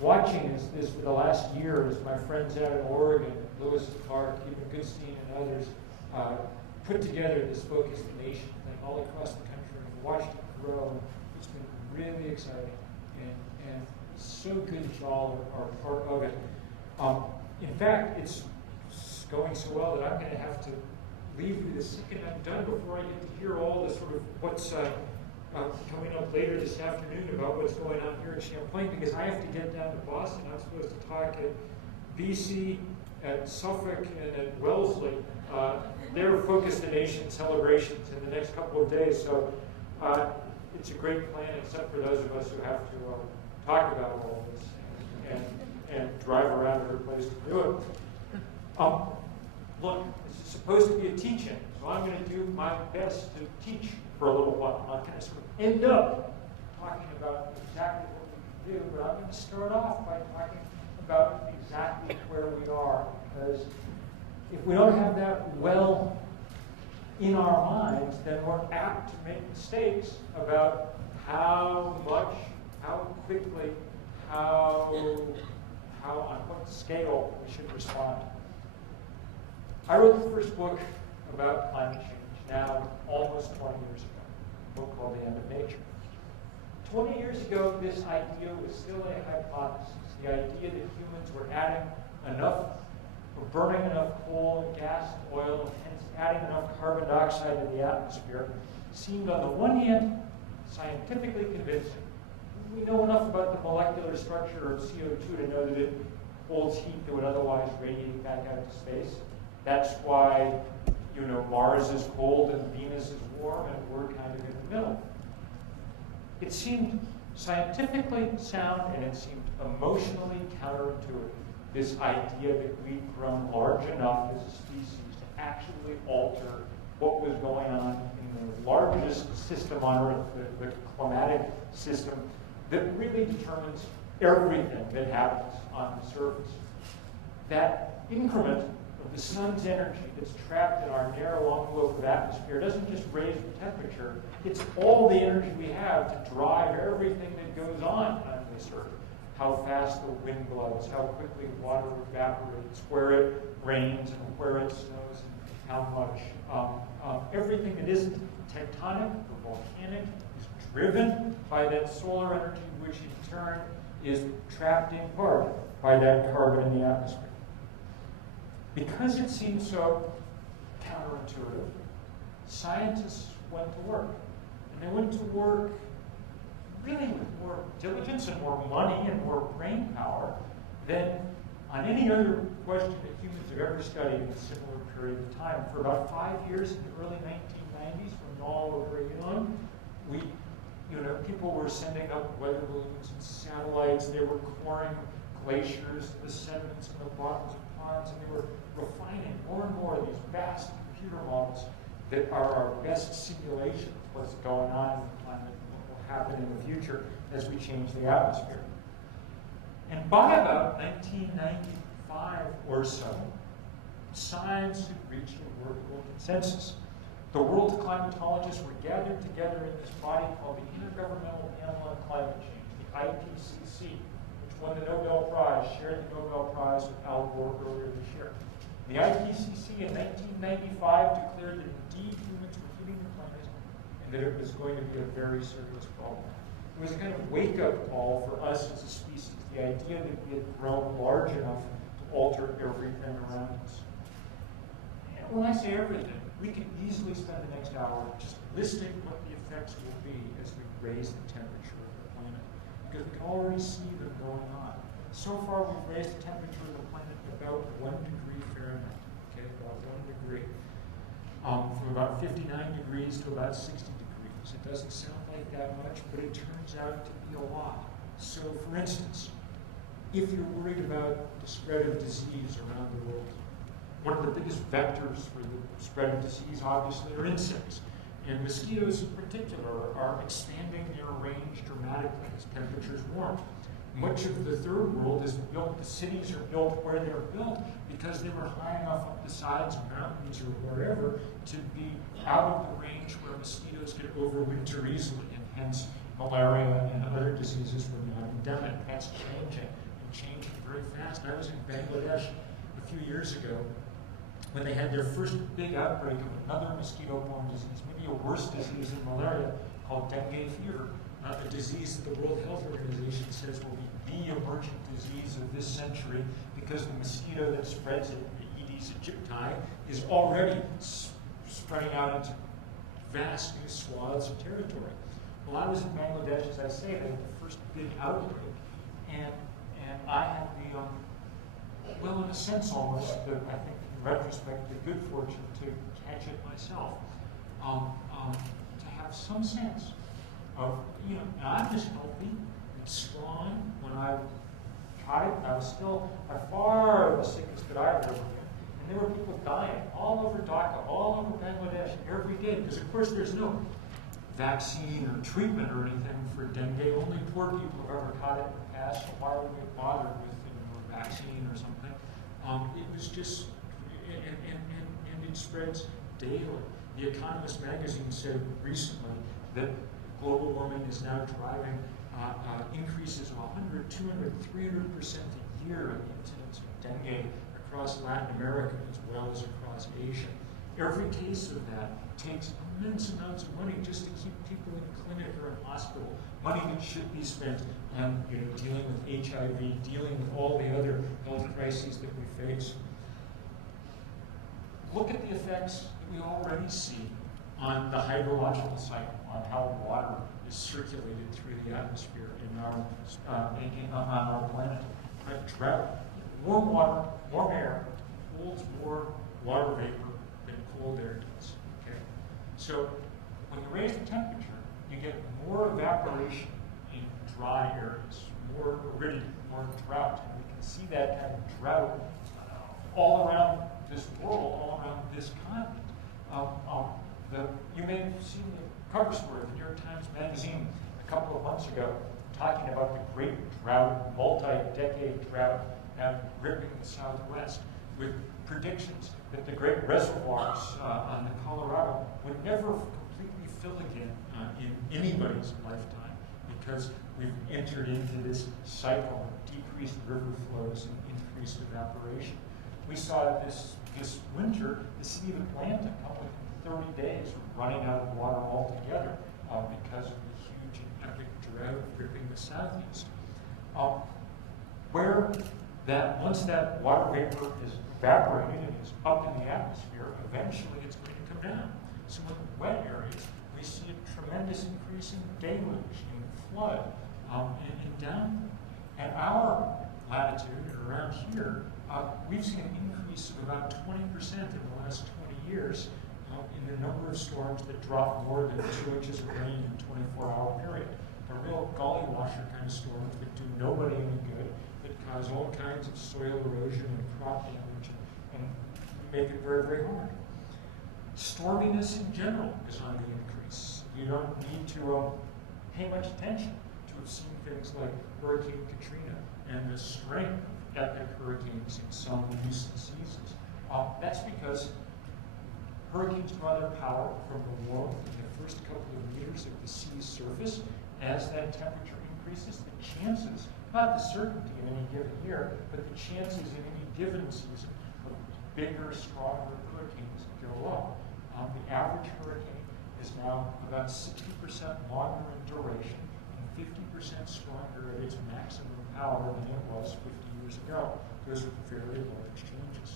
watching this for the last year as my friends out in Oregon, Lewis and Clark, Keeping Goodstein, and others, put together this Focus the Nation thing all across the country and watched it grow. It's been really exciting and so good that y'all are part of it. In fact, it's going so well that I'm going to have to leave you the second I'm done before I get to hear all the sort of what's coming up later this afternoon about what's going on here in Champlain, because I have to get down to Boston. I'm supposed to talk at BC, at Suffolk, and at Wellesley. Their Focus the Nation celebrations in the next couple of days. So it's a great plan, except for those of us who have to talk about all of this and drive around every place to do it. Look, this is supposed to be a teach-in, so I'm going to do my best to teach for a little while. I'm not going to sort of end up talking about exactly what we can do, but I'm going to start off by talking about exactly where we are, because if we don't have that well in our minds, then we're apt to make mistakes about how much, how quickly, on what scale we should respond. I wrote the first book about climate change now almost 20 years ago, a book called The End of Nature. 20 years ago, this idea was still a hypothesis, the idea that humans were adding enough, or burning enough coal and gas and oil, and hence adding enough carbon dioxide to the atmosphere, seemed on the one hand scientifically convincing. We know enough about the molecular structure of CO2 to know that it holds heat that would otherwise radiate back out to space. That's why, Mars is cold and Venus is warm, and we're kind of in the middle. It seemed scientifically sound, and it seemed emotionally counterintuitive, this idea that we'd grown large enough as a species to actually alter what was going on in the largest system on Earth, the climatic system, that really determines everything that happens on the surface. That increment of the sun's energy that's trapped in our narrow envelope of atmosphere doesn't just raise the temperature, it's all the energy we have to drive everything that goes on this Earth. How fast the wind blows, how quickly water evaporates, where it rains and where it snows, and how much. Everything that isn't tectonic or volcanic is driven by that solar energy, which in turn is trapped in part by that carbon in the atmosphere. Because it seems so counterintuitive, scientists went to work. And they went to work really with more diligence and more money and more brain power than on any other question that humans have ever studied in a similar period of time. For about 5 years in the early 1990s, when we all were very young, people were sending up weather balloons and satellites. They were coring glaciers, the sediments in the bottoms of ponds, and they were refining more and more of these vast computer models that are our best simulation of what's going on in the climate, what will happen in the future as we change the atmosphere. And by about 1995 or so, science had reached a workable consensus. The world climatologists were gathered together in this body called the Intergovernmental Panel on Climate Change, the IPCC, which won the Nobel Prize, shared the Nobel Prize with Al Gore earlier this year. The IPCC in 1995 declared that indeed humans were heating the planet and that it was going to be a very serious problem. It was a kind of wake-up call for us as a species, the idea that we had grown large enough to alter everything around us. And when I say everything, we can easily spend the next hour just listing what the effects will be as we raise the temperature of the planet, because we can already see them going on. So far, we've raised the temperature of the planet about 1 degree Fahrenheit, okay, about 1 degree, from about 59 degrees to about 60 degrees. It doesn't sound like that much, but it turns out to be a lot. So, for instance, if you're worried about the spread of disease around the world, one of the biggest vectors for the spread of disease, obviously, are insects. And mosquitoes in particular are expanding their range dramatically as temperatures warm. Much of the third world is built, the cities are built where they're built because they were high enough up the sides of mountains or wherever to be out of the range where mosquitoes could overwinter easily, and hence malaria and other diseases were not endemic. That's changing. changing very fast. I was in Bangladesh a few years ago when they had their first big outbreak of another mosquito-borne disease, maybe a worse disease than malaria, called dengue fever, a disease that the World Health Organization says will be the emergent disease of this century because the mosquito that spreads it, the Aedes aegypti, is already spreading out into vast new swaths of territory. Well, I was in Bangladesh, as I say, they had the first big outbreak, and I had the, well, in a sense almost, I think in retrospect, the good fortune to catch it myself, to have some sense of, you know, I'm just healthy and strong. When I tried, I was still by far the sickest that I ever been. And there were people dying all over Dhaka, all over Bangladesh every day, because of course there's no vaccine or treatment or anything for dengue. Only poor people have ever caught it in the past, so why would we bother with a vaccine or something? It was just, and it spreads daily. The Economist magazine said recently that global warming is now driving increases of 100, 200, 300% a year in the incidence of dengue across Latin America as well as across Asia. Every case of that takes immense amounts of money just to keep people in clinic or in hospital. Money that should be spent on, you know, dealing with HIV, dealing with all the other health crises that we face. Look at the effects that we already see on the hydrological cycle, on how water is circulated through the atmosphere in our, on our planet. Drought. Warm water, warm air holds more water vapor than cold air does. Okay? So when you raise the temperature, you get more evaporation in dry areas, more aridity, more drought. And we can see that kind of drought all around this world, all around this continent. You may have seen the cover story of the New York Times Magazine a couple of months ago talking about the great drought, multi-decade drought now gripping the Southwest, with predictions that the great reservoirs on the Colorado would never completely fill again in anybody's lifetime because we've entered into this cycle of decreased river flows and increased evaporation. We saw this winter, the city of Atlanta come within 30 days of running out of water altogether because of the huge and epic drought gripping the southeast. Once that water vapor is evaporated and is up in the atmosphere, eventually it's going to come down. So in the wet areas, we see a tremendous increase in deluge, in flood, and downpour. At our latitude, around here, we've seen an increase of about 20% in the last 20 years in the number of storms that drop more than 2 inches of rain in a 24-hour period. A real gully washer kind of storms that do nobody any good, that cause all kinds of soil erosion and crop damage and make it very, very hard. Storminess in general is on the increase. You don't need to pay much attention to have seen things like Hurricane Katrina and the strength of epic hurricanes in some recent seasons. That's because hurricanes draw their power from the warmth in the first couple of meters of the sea's surface. As that temperature increases, the chances, not the certainty in any given year, but the chances in any given season of bigger, stronger hurricanes go up. The average hurricane is now about 60% longer in duration and 50% stronger at its maximum power than it was 50 years ago. Those are very large changes.